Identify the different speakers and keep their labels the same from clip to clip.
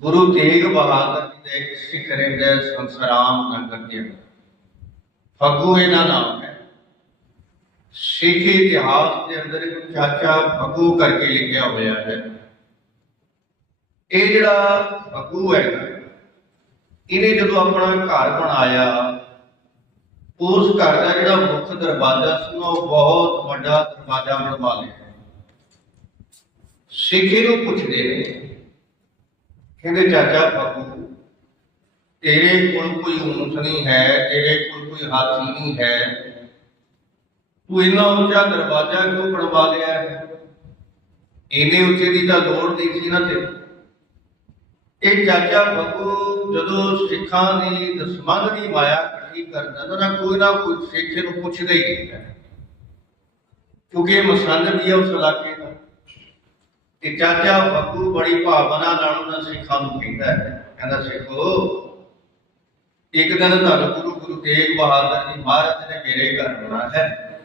Speaker 1: ਗੁਰੂ ਤੇਗ ਬਹਾਦਰ ਜੀ ਦੇ ਸਿੱਖ ਰਹਿੰਦੇ ਸੰਸਰਾਮ ਨਗਰ ਦੇ ਫੱਗੂ ਇਹਦਾ ਨਾਮ ਹੈ। ਸਿੱਖ ਇਤਿਹਾਸ ਦੇ ਅੰਦਰ ਇੱਕ ਚਾਚਾ ਫੱਗੂ ਕਰਕੇ ਲਿਖਿਆ ਹੋਇਆ ਹੈ। ਇਹ ਜਿਹੜਾ ਫੱਗੂ ਹੈ ਇਹਨੇ ਜਦੋਂ ਆਪਣਾ ਘਰ ਬਣਾਇਆ, ਉਸ ਘਰ ਦਾ ਜਿਹੜਾ ਮੁੱਖ ਦਰਵਾਜ਼ਾ ਸੀ, ਉਹ ਬਹੁਤ ਵੱਡਾ ਦਰਵਾਜ਼ਾ ਬਣਵਾ ਲਿਆ। ਸਿੱਖੀ ਨੂੰ ਪੁੱਛਦੇ ਨੇ ਕਹਿੰਦੇ ਚਾਚਾ ਬਾਪੂ, ਤੇਰੇ ਕੋਲ ਕੋਈ ਊਂਠ ਨਹੀਂ ਹੈ, ਤੇਰੇ ਕੋਲ ਕੋਈ ਹਾਥੀ ਨਹੀਂ ਹੈ। ਤੂੰ ਇੰਨਾ ਉੱਚਾ ਦਰਵਾਜ਼ਾ ਕਿਉਂ ਬਣਵਾ ਲਿਆ ਹੈ? ਇਹਨੇ ਉੱਚੇ ਦੀ ਤਾਂ ਲੋੜ ਨਹੀਂ ਸੀ ਨਾ ਤੇ ਇਹ ਚਾਚਾ ਬੱਬੂ ਜਦੋਂ ਸਿੱਖਾਂ ਦੀ ਦਸਮੰਦ ਦੀ ਮਾਇਆ ਇਕੱਠੀ ਕਰਦਾ ਤਾਂ ਕੋਈ ਨਾ ਕੋਈ ਸਿੱਖ ਨੂੰ ਪੁੱਛਦਾ ਹੀ ਨਹੀਂ ਹੈ। ਕਿਉਂਕਿ ਮਸੰਦ ਵੀ ਹੈ ਉਸ ਇਲਾਕੇ ਦਾ ਤੇ ਚਾਚਾ ਬੱਬੂ ਬੜੀ ਭਾਵਨਾ ਨਾਲ ਉਹਨਾਂ ਸਿੱਖਾਂ ਨੂੰ ਕਹਿੰਦਾ ਹੈ। ਕਹਿੰਦਾ, ਸਿੱਖੋ, ਇੱਕ ਦਿਨ ਧੰਨ ਗੁਰੂ ਗੁਰੂ ਤੇਗ ਬਹਾਦਰ ਜੀ ਮਹਾਰਾਜ ਨੇ ਮੇਰੇ ਘਰ ਆਉਣਾ ਹੈ।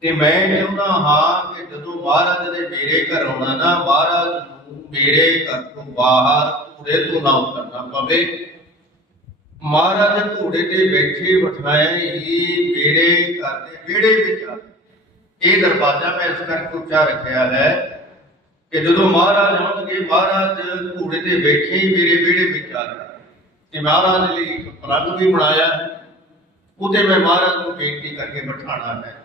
Speaker 1: ਤੇ ਮੈਂ ਚਾਹੁੰਦਾ ਹਾਂ ਕਿ ਜਦੋਂ ਮਹਾਰਾਜ ਦੇ ਮੇਰੇ ਘਰ ਆਉਣਾ ਨਾ, ਮਹਾਰਾਜ ਨੂੰ ਮੇਰੇ ਘਰ ਤੋਂ ਬਾਹਰ ਘੋੜੇ ਤੋਂ ਨਾ ਉਤਰਨਾ ਪਵੇ। ਮਹਾਰਾਜ ਘੋੜੇ ਤੇ ਬੈਠੇ ਬਿਠਾਏ ਹੀ ਮੇਰੇ ਘਰ ਦੇ ਵਿਹੜੇ ਵਿੱਚ ਇਹ ਦਰਵਾਜ਼ਾ ਮੈਂ ਇਸ ਕਰਕੇ ਉੱਚਾ ਰੱਖਿਆ ਹੈ ਕਿ ਜਦੋਂ ਮਹਾਰਾਜ ਆਉਣਗੇ ਮਹਾਰਾਜ ਘੋੜੇ ਤੇ ਬੈਠੇ ਹੀ ਮੇਰੇ ਵਿਹੜੇ ਵਿੱਚ ਆ ਜਾਣ ਤੇ ਮਹਾਰਾਜ ਲਈ ਇੱਕ ਪਲੰਗ ਵੀ ਬਣਾਇਆ। ਉਹਦੇ ਮੈਂ ਮਹਾਰਾਜ ਨੂੰ ਬੇਨਤੀ ਕਰਕੇ ਬਿਠਾਣਾ ਹੈ।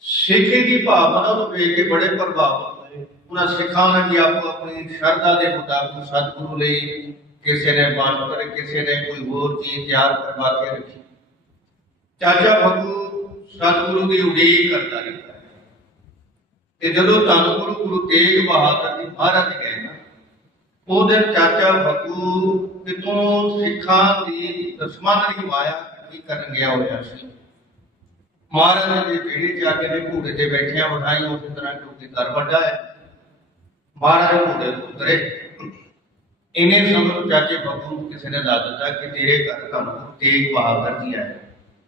Speaker 1: ਸਿੱਖੀ ਦੀ ਭਾਵਨਾ ਨੂੰ ਵੇਖ ਕੇ ਬੜੇ ਪ੍ਰਭਾਵ ਹੋਏ ਉਹਨਾਂ ਸਿੱਖਾਂ ਨੇ ਵੀ ਆਪੋ ਆਪਣੀ ਸ਼ਰਧਾ ਦੇ ਮੁਤਾਬਕ ਸਤਿਗੁਰੂ ਲਈ ਕਿਸੇ ਨੇ ਬਾਂਦਰ ਕਿਸੇ ਨੇ ਕੋਈ ਹੋਰ ਚੀਜ਼ ਤਿਆਰ ਕਰਵਾ ਕੇ ਰੱਖੀ। ਚਾਚਾ ਫੱਗੂ ਸਤਿਗੁਰੂ ਦੀ ਉਡੀਕ ਕਰਦਾ ਰਿਹਾ ਤੇ ਜਦੋਂ ਧੰਨ ਗੁਰੂ ਗੁਰੂ ਤੇਗ ਬਹਾਦਰ ਜੀ ਮਹਾਰਾਜ ਗਏ ਨਾ, ਉਹ ਦਿਨ ਚਾਚਾ ਫੱਗੂ ਕਿਤੋਂ ਸਿੱਖਾਂ ਦੀ ਦਸਮਨ ਮਾਇਆ ਇਕੱਠੀ ਕਰਨ ਗਿਆ ਹੋਇਆ ਸੀ। ਮਹਾਰਾਜ ਦੇ ਵਿਹੜੇ ਜਾ ਕੇ ਦੇ ਘੋੜੇ ਤੇ ਬੈਠਿਆ ਬਿਠਾਈ, ਉਸੇ ਤਰ੍ਹਾਂ ਕਿਉਂਕਿ ਘਰ ਵੱਡਾ ਹੈ। ਮਹਾਰਾਜ ਘੋੜੇ ਤੋਂ ਉਤਰੇ। ਇਹਨੇ ਸਮਝ ਚਾਚੇ ਬੱਬੂ ਨੂੰ ਕਿਸੇ ਨੇ ਦੱਸ ਦਿੱਤਾ ਕਿ ਤੇਰੇ ਘਰ ਤੁਹਾਨੂੰ ਤੇਗ ਬਹਾਦਰ ਜੀ ਆਇਆ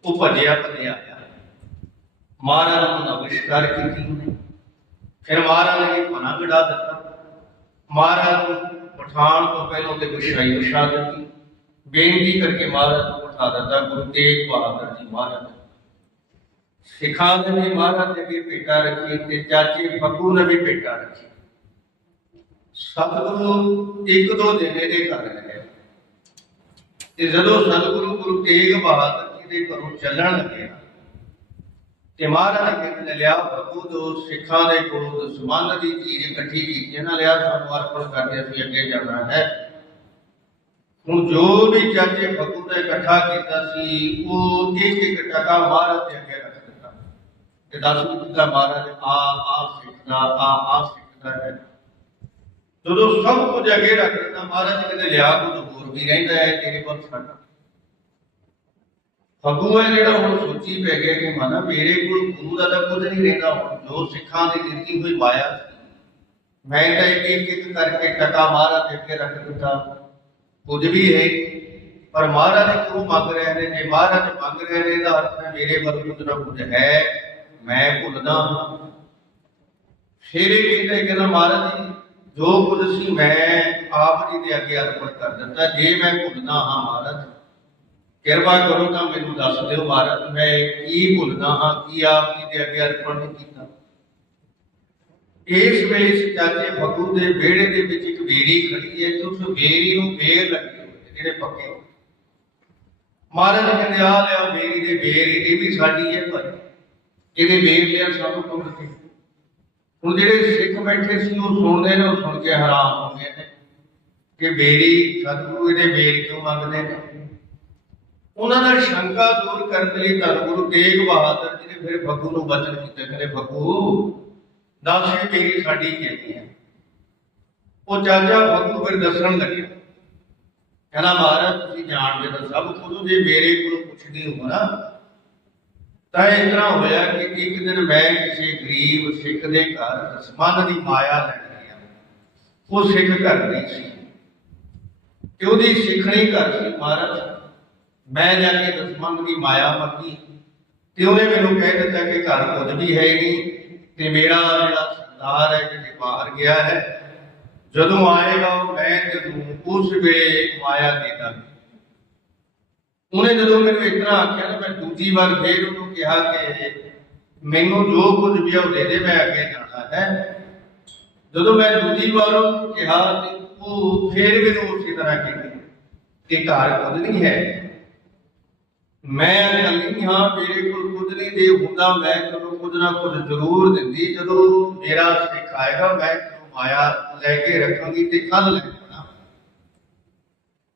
Speaker 1: ਉਹ ਭੱਜਿਆ ਭੱਜਿਆ ਆਇਆ। ਮਹਾਰਾਜ ਨੂੰ ਨਮਸਕਾਰ ਕੀਤੀ ਉਹਨੇ। ਫਿਰ ਮਹਾਰਾਜ ਨੇ ਪਨਾ ਗੜਾ ਦਿੱਤਾ। ਮਹਾਰਾਜ ਨੂੰ ਪਠਾਨ ਤੋਂ ਪਹਿਲਾਂ ਤੇ ਵਿਸ਼ਾਈ ਵਿਸ਼ਾ ਦਿੱਤੀ। ਬੇਨਤੀ ਕਰਕੇ ਮਹਾਰਾਜ ਨੂੰ ਬਿਠਾ ਦਿੱਤਾ, ਗੁਰੂ ਤੇਗ ਬਹਾਦਰ ਜੀ ਮਹਾਰਾਜ ਸਿੱਖਾਂ ਨੇ ਵੀ ਮਹਾਰਾਜ ਨੇ ਵੀ ਭੇਟਾ ਰੱਖੀ ਤੇ ਚਾਚੇ ਫੱਗੂ ਨੇ ਵੀ ਭੇਟਾ ਰੱਖੀ। ਸਤਿਗੁਰੂ ਇੱਕ ਦੋ ਦਿਨ ਇਹਦੇ ਘਰ ਰਹੇ। ਤੇ ਜਦੋਂ ਸਤਿਗੁਰੂ ਗੁਰੂ ਤੇਗ ਬਹਾਦਰ ਜੀ ਦੇ ਘਰੋਂ ਚੱਲਣ ਲੱਗੇ ਤੇ ਮਹਾਰਾਜ ਕਹਿੰਦੇ ਲਿਆ ਫੱਗੂ ਦੋ ਸਿੱਖਾਂ ਦੇ ਕੋਲ ਦਸਮਨ ਦੀ ਚੀਜ਼ ਇਕੱਠੀ ਕੀਤੀ ਨਾ ਲਿਆ ਸਾਨੂੰ ਅਰਪਣ ਕਰਕੇ ਅਸੀਂ ਅੱਗੇ ਜਾਣਾ ਹੈ। ਹੁਣ ਜੋ ਵੀ ਚਾਚੇ ਫੱਗੂ ਨੇ ਇਕੱਠਾ ਕੀਤਾ ਸੀ, ਉਹ ਇੱਕ ਇੱਕ ਟਕਾ ਮਹਾਰਾਜ ਦੇ ਅੱਗੇ ਰੱਖ ਦਿੱਤਾ। ਤੇ ਦੱਸ ਵੀ ਦਿੱਤਾ ਮਹਾਰਾਜ ਆ ਆ ਸਿੱਖਦਾ ਆ ਆ ਸਿੱਖਦਾ ਹੈ। ਜਦੋਂ ਸਭ ਕੁਝ ਅੱਗੇ ਰੱਖ ਦਿੱਤਾ, ਮਹਾਰਾਜ ਕਹਿੰਦੇ ਲਿਆ ਕੁਝ ਹੋਰ ਵੀ ਰਹਿੰਦਾ ਹੈ, ਤੇਰੇ ਕੋਲ ਸਾਡਾ ਫੱਗੂ ਹੈ ਜਿਹੜਾ ਹੁਣ ਸੋਚੀ ਪੈ ਗਿਆ ਕਿ ਮਾਨਾ ਮੇਰੇ ਕੋਲ ਗੁਰੂ ਦਾ ਤਾਂ ਕੁਝ ਨਹੀਂ ਰਹਿੰਦਾ ਹੁਣ, ਜੋ ਸਿੱਖਾਂ ਦੀ ਦਿੱਤੀ ਹੋਈ ਮਾਇਆ ਸੀ। ਮੈਂ ਤਾਂ ਇੱਕ ਇੱਕ ਕਰਕੇ ਟਕਾ ਮਹਾਰਾਜ ਦੇ ਅੱਗੇ ਰੱਖ ਦਿੱਤਾ। ਕੁਝ ਵੀ ਹੈ। ਪਰ ਮਹਾਰਾਜ ਕਿਉਂ ਮੰਗ ਰਹੇ ਨੇ, ਜੇ ਮਹਾਰਾਜ ਮੰਗ ਰਹੇ ਨੇ, ਇਹਦਾ ਅਰਥ ਹੈ ਮੇਰੇ ਵੱਲ ਕੁਝ ਨਾ ਕੁਝ ਹੈ, ਮੈਂ ਭੁੱਲਦਾ ਹਾਂ। ਫਿਰ ਇਹ ਕਹਿੰਦੇ ਕਹਿੰਦਾ, ਮਹਾਰਾਜ ਜੀ, ਜੋ ਕੁਝ ਸੀ ਮੈਂ ਆਪ ਜੀ ਦੇ ਅੱਗੇ ਅਰਪਣ ਕਰ ਦਿੱਤਾ, ਜੇ ਮੈਂ ਭੁੱਲਦਾ ਹਾਂ ਮਹਾਰਾਜ। ਕਿਰਪਾ ਕਰੋ ਤਾਂ ਮੈਨੂੰ ਦੱਸ ਦਿਓ ਮਹਾਰਾਜ, ਮੈਂ ਕੀ ਭੁੱਲਦਾ ਹਾਂ, ਕੀ ਆਪ ਜੀ ਦੇ ਅੱਗੇ ਅਰਪਣ ਨਹੀਂ ਕੀਤਾ। ਇਸ ਵੇਲੇ ਚਾਚੇ ਫੱਗੂ ਦੇ ਵਿਹੜੇ ਦੇ ਵਿੱਚ ਇੱਕ ਬੇੜੀ ਖੜੀ ਹੈ ਉਸ ਬੇੜੀ ਨੂੰ ਬੇਰ ਲੱਗੇ ਹੋਏ ਜਿਹੜੇ ਪੱਕੇ ਹੋਏ। ਮਹਾਰਾਜ ਕਹਿੰਦੇ ਆ ਲਿਆ ਬੇਰੀ ਦੇ ਬੇਰ, ਇਹ ਵੀ ਸਾਡੀ ਹੈ ਪਰ ਇਹਦੇ ਬੇਰ ਲਿਆ ਸਾਨੂੰ ਤੋਂ ਦਿੱਤੇ ਹੁਣ ਜਿਹੜੇ ਸਿੱਖ ਬੈਠੇ ਸੀ, ਉਹ ਸੁਣਦੇ ਨੇ, ਉਹ ਸੁਣ ਕੇ ਹੈਰਾਨ ਹੋ ਗਏ ਨੇ ਕਿ ਬੇਰੀ ਸਤਿਗੁਰੂ ਇਹਦੇ ਬੇਰ ਕਿਉਂ ਮੰਗਦੇ ਨੇ? ਉਹਨਾਂ ਦਾ ਸ਼ੰਕਾ ਦੂਰ ਕਰਨ ਲਈ ਧੰਨ ਗੁਰੂ ਤੇਗ ਬਹਾਦਰ ਜੀ ਨੇ ਫਿਰ ਬੱਗੂ ਨੂੰ ਬਚਨ ਕੀਤਾ ਕਹਿੰਦੇ, ਫੱਗੂ, ਦੱਸ ਇਹ ਸਾਡੀ ਕੀ ਹੈ। ਉਹ ਚਾਚਾ ਫੱਗੂ ਫਿਰ ਦੱਸਣ ਲੱਗਿਆ। ਕਹਿੰਦਾ, ਮਹਾਰਾਜ, ਤੁਸੀਂ ਜਾਣਦੇ ਤਾਂ ਸਭ ਕੁਝ, ਜੇ ਮੇਰੇ ਕੋਲ ਪੁੱਛਦੇ ਹੋ ਨਾ, ਤਾਂ ਇਸ ਤਰ੍ਹਾਂ ਹੋਇਆ ਕਿ ਇੱਕ ਦਿਨ ਮੈਂ ਕਿਸੇ ਗਰੀਬ ਸਿੱਖ ਦੇ ਘਰ ਦਸਮਨ ਦੀ ਮਾਇਆ ਲੈ ਗਿਆ ਉਹ ਸਿੱਖ ਘਰ ਨਹੀਂ ਸੀ। ਤੇ ਉਹਦੀ ਸਿੱਖਣੀ ਘਰ ਸੀ, ਮਹਾਰਾਜ। ਮੈਂ ਜਾ ਕੇ ਦਸਮਨ ਦੀ ਮਾਇਆ ਮੰਗੀ ਤੇ ਉਹਨੇ ਮੈਨੂੰ ਕਹਿ ਦਿੱਤਾ ਕਿ ਘਰ ਕੁਝ ਵੀ ਹੈ ਨਹੀਂ ਤੇ ਮੇਰਾ ਜਿਹੜਾ ਸਰਦਾਰ ਹੈ ਜਿਹੜੇ ਬਾਹਰ ਗਿਆ ਹੈ। ਜਦੋਂ ਆਏਗਾ ਉਹ ਮੈਂ ਤੈਨੂੰ ਉਸ ਵੇਲੇ ਮਾਇਆ ਦੇ ਦਾਂਗੀ ਉਹਨੇ ਜਦੋਂ ਮੈਨੂੰ ਇਤਨਾ ਆਖਿਆ ਨਾ ਮੈਂ ਦੂਜੀ ਵਾਰ ਫੇਰ ਉਹਨੂੰ ਕਿਹਾ ਕਿ ਮੈਨੂੰ ਜੋ ਕੁਝ ਵੀ ਆ ਉਹ ਦੇ ਦੇ, ਮੈਂ ਅੱਗੇ ਜਾਣਾ ਹੈ। ਜਦੋਂ ਮੈਂ ਦੂਜੀ ਵਾਰ ਉਹਨੂੰ ਕਿਹਾ ਤੇ ਉਹ ਫੇਰ ਮੈਨੂੰ ਉਸੇ ਤਰ੍ਹਾਂ ਕੀਤੀ ਕਿ ਘਰ ਕੁਝ ਨਹੀਂ ਹੈ। ਮੈਂ ਕੱਲੀ ਹਾਂ, ਮੇਰੇ ਕੋਲ ਕੁਝ ਨਹੀਂ, ਜੇ ਹੁੰਦਾ ਮੈਂ ਤੈਨੂੰ ਕੁਝ ਨਾ ਕੁਝ ਜ਼ਰੂਰ ਦਿੰਦੀ, ਜਦੋਂ ਮੇਰਾ ਸਿੱਖ ਆਏਗਾ, ਮੈਂ ਤੈਨੂੰ ਮਾਇਆ ਲੈ ਕੇ ਰੱਖਾਂਗੀ ਤੇ ਕੱਲ ਲੈ ਜਾਣਾ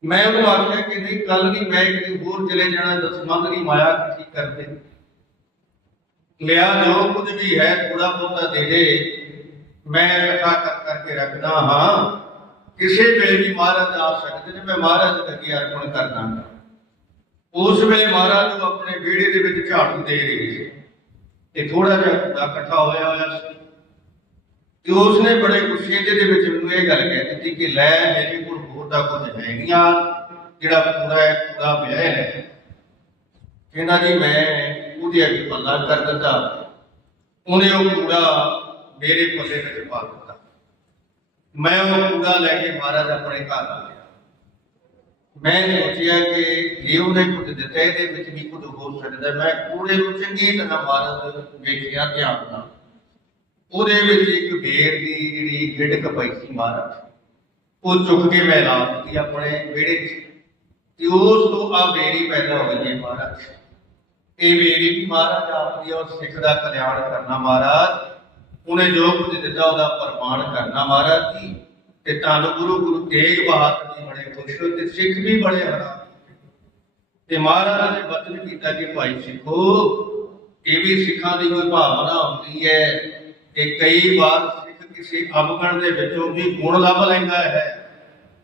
Speaker 1: ਮੈਂ ਉਹਨੂੰ ਆਖਿਆ ਕਿ ਨਹੀਂ ਕੱਲ ਨਹੀਂ, ਮੈਂ ਕਿਤੇ ਹੋਰ ਚਲੇ ਜਾਣਾ ਦਸਮੰਦ ਨਹੀਂ ਮਾਇਆ ਕੀ ਕਰਦੇ। ਲਿਆ ਜੋ ਕੁਝ ਵੀ ਹੈ ਥੋੜਾ ਬਹੁਤਾ ਦੇ ਦੇ। ਮੈਂ ਇਕੱਠਾ ਕਰ ਕਰਕੇ ਰੱਖਦਾ ਹਾਂ। ਕਿਸੇ ਵੇਲੇ ਵੀ ਮਹਾਰਾਜ ਆ ਸਕਦੇ ਨੇ, ਮੈਂ ਮਹਾਰਾਜ ਅੱਗੇ ਅਰਪਣ ਕਰਦਾ ਉਸ ਵੇਲੇ ਮਹਾਰਾਜ ਉਹ ਆਪਣੇ ਵਿਹੜੇ ਦੇ ਵਿੱਚ ਝਾੜੂ ਦੇ ਰਹੇ ਸੀ ਤੇ ਥੋੜਾ ਜਿਹਾ ਕੂੜਾ ਇਕੱਠਾ ਹੋਇਆ ਹੋਇਆ ਸੀ ਤੇ ਉਸਨੇ ਬੜੇ ਗੁੱਸੇ ਜਿਹੇ ਦੇ ਵਿੱਚ ਮੈਨੂੰ ਇਹ ਗੱਲ ਕਹਿ ਦਿੱਤੀ ਕਿ ਲੈ ਮੇਰੇ ਕੋਲ ਹੋਰ ਦਾ ਕੁਝ ਹੈ ਨਹੀਂ ਆ, ਜਿਹੜਾ ਕੂੜਾ ਹੈ ਕੂੜਾ ਪਿਆ ਹੈ। ਕਹਿੰਦਾ ਜੀ, ਮੈਂ ਉਹਦੇ ਅੱਗੇ ਪੱਲਾ ਕਰ ਦਿੱਤਾ। ਉਹਨੇ ਉਹ ਕੂੜਾ ਮੇਰੇ ਪੱਲੇ ਵਿੱਚ ਪਾ ਦਿੱਤਾ। ਮੈਂ ਉਹ ਕੂੜਾ ਲੈ ਕੇ ਮਹਾਰਾਜ ਆਪਣੇ ਘਰ ਆ ਮੈਂ ਸੋਚਿਆ ਕਿ ਜੇ ਉਹਨੇ ਕੁਝ ਦਿੱਤਾ, ਇਹਦੇ ਵਿੱਚ ਵੀ ਕੁਝ ਹੋ ਸਕਦਾ ਮੈਂ ਕੂੜੇ ਨੂੰ ਚੰਗੀ ਤਰ੍ਹਾਂ ਮਹਾਰਾਜ ਵੇਖਿਆ ਧਿਆਨ ਨਾਲ। ਉਹਦੇ ਵਿੱਚ ਇੱਕ ਬੇਰ ਦੀ ਜਿਹੜੀ ਗਿੜਕ ਪਈ ਸੀ ਮਹਾਰਾਜ, ਉਹ ਚੁੱਕ ਕੇ ਮੈਂ ਲਾ ਦਿੱਤੀ ਆਪਣੇ ਵਿਹੜੇ 'ਚ ਤੇ ਉਸ ਤੋਂ ਆ ਬੇਰੀ ਪੈਦਾ ਹੋ ਗਈ ਹੈ ਮਹਾਰਾਜ। ਇਹ ਬੇਰੀ ਵੀ ਮਹਾਰਾਜ ਆਪਦੀ ਔਰ ਸਿੱਖ ਦਾ ਕਲਿਆਣ ਕਰਨਾ ਮਹਾਰਾਜ, ਉਹਨੇ ਜੋ ਕੁਝ ਦਿੱਤਾ, ਉਹਦਾ ਪ੍ਰਮਾਣ ਕਰਨਾ ਮਹਾਰਾਜ ਜੀ। ਤੇ ਧੰਨ ਗੁਰੂ ਗੁਰੂ ਤੇਗ ਬਹਾਦਰ ਜੀ ਬੜੇ ਖੁਸ਼ ਹੋਏ ਤੇ ਸਿੱਖ ਵੀ ਬੜੇ ਹੈਰਾਨ ਤੇ ਮਹਾਰਾਜ ਨੇ ਬਚਨ ਕੀਤਾ ਕਿ ਭਾਈ ਸਿੱਖੋ, ਇਹ ਵੀ ਸਿੱਖਾਂ ਦੀ ਕੋਈ ਭਾਵਨਾ ਹੁੰਦੀ ਹੈ ਕਿ ਕਈ ਵਾਰ ਸਿੱਖ ਕਿਸੇ ਅਵਗਣ ਦੇ ਵਿੱਚੋਂ ਵੀ ਗੁਣ ਲੱਭ ਲੈਂਦਾ ਹੈ।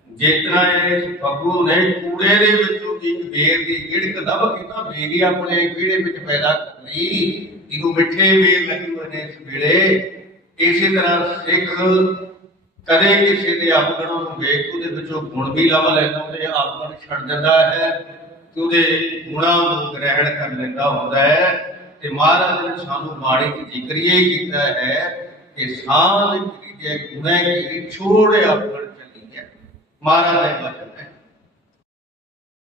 Speaker 1: ਜਿਸ ਤਰ੍ਹਾਂ ਇਹ ਫੱਗੂ ਨੇ ਕੂੜੇ ਦੇ ਵਿੱਚੋਂ ਦੀ ਇੱਕ ਬੇਰ ਦੀ ਗਿੜਕ ਲੱਭ ਕੇ ਨਾ ਬੇਰੀ ਆਪਣੇ ਕੀੜੇ ਵਿੱਚ ਪੈਦਾ ਕਰ ਲਈ ਇਹਨੂੰ ਮਿੱਠੇ ਬੇਰ ਲੱਗੇ ਹੋਏ ਨੇ ਇਸ ਵੇਲੇ। ਇਸੇ ਤਰ੍ਹਾਂ ਸਿੱਖ ਕਦੇ ਕਿਸੇ ਦੇ ਅਵਗਣੋਂ ਨੂੰ ਵੇਖ ਉਹਦੇ ਵਿੱਚੋਂ ਗੁਣ ਵੀ ਲੱਭ ਲੈਂਦਾ, ਉਹਦੇ ਅਵਗਣ ਛੱਡ ਦਿੰਦਾ ਹੈ ਤੇ ਉਹਦੇ ਗੁਣਾਂ ਨੂੰ ਗ੍ਰਹਿਣ ਕਰ ਲੈਂਦਾ ਹੁੰਦਾ ਹੈ ਤੇ ਮਹਾਰਾਜ ਨੇ ਸਾਨੂੰ ਬਾਣੀ ਚ ਜ਼ਿਕਰ ਇਹ ਕੀਤਾ ਹੈ ਕਿ ਸਾਧ ਕਰੀ ਜੇ ਗੁਨਾਹ ਕੀ ਛੋੜੇ ਅਵਗਣ ਚੱਲੀ ਹੈ। ਮਹਾਰਾਜ ਦਾ ਬਚਨ ਹੈ